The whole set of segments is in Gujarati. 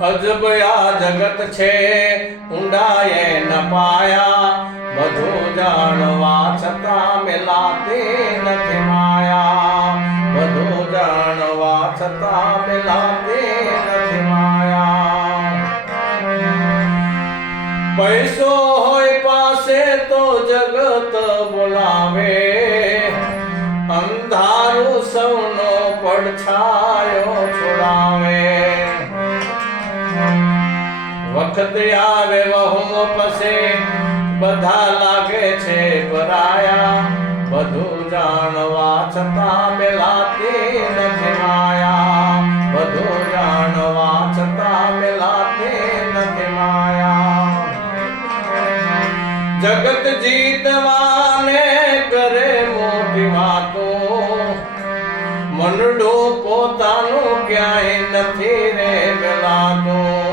અજબ આ જગત છે, ઊંડાએ ન પાયા. બધું જાણવા છતાં મેલાતી નથી માયા. બધું જાણવા છતાં મેલાતી નથી માયા. પૈસો હોય પાસે તો જગત બોલાવે. અંધારું સૌનો પડછાયો છોડાવે. વખત આવે વહુમ પસે બધા લાગે છે પરાયા, બધું જાણવા છતાં મેલાતી નથી માયા. બધું જાણવા છતાં મેલાતી નથી માયા. જગત જીતવાને કરે મોટી વાતો. મનડો પોતાનું ક્યાંય નથી રે મેલાતું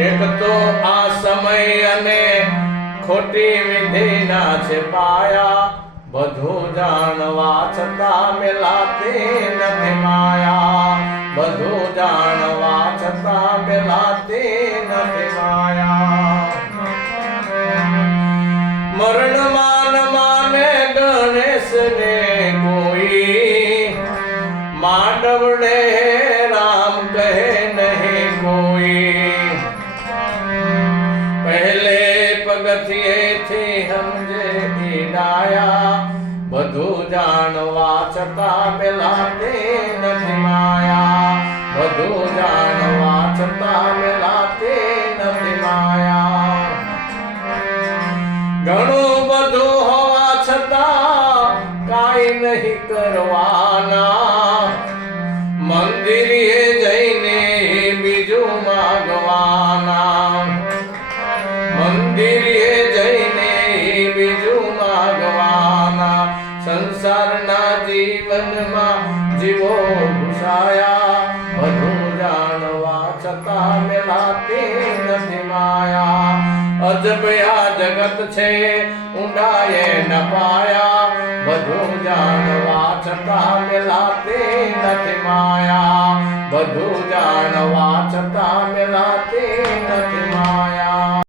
એક તો આ સમય અને ખોટી વિધિના છે પાયા. બધું જાણવા છતાં મેલાતી નથી માયા. બધું જાણવા છતાં મેલાતી નથી માયા. મરણ માન માને ગણેશ ને કોઈ. માંડવડે રામ કહે નહીં કોઈ. પગથિયેથી સમજે ડાયા બધું જાણવા છતાં મેલાતી નથી માયા બધું જાણવા છતાં મેલાતી નથી માયા ઘણું બધું હોવા છતાં કાંઈ નહીં કરવાના મંદિરે જઈને બીજું માગવાના મંદિરે જીવનમાં જીવો ઘુસાયા બધું જાણવા છતાં મેલાતી નથી માયા અજબ આ જગત છે ઊંડાએ ન પાયા બધું જાણવા છતાં મેલાતી નથી માયા બધું જાણવા છતાં મેલાતી નથી માયા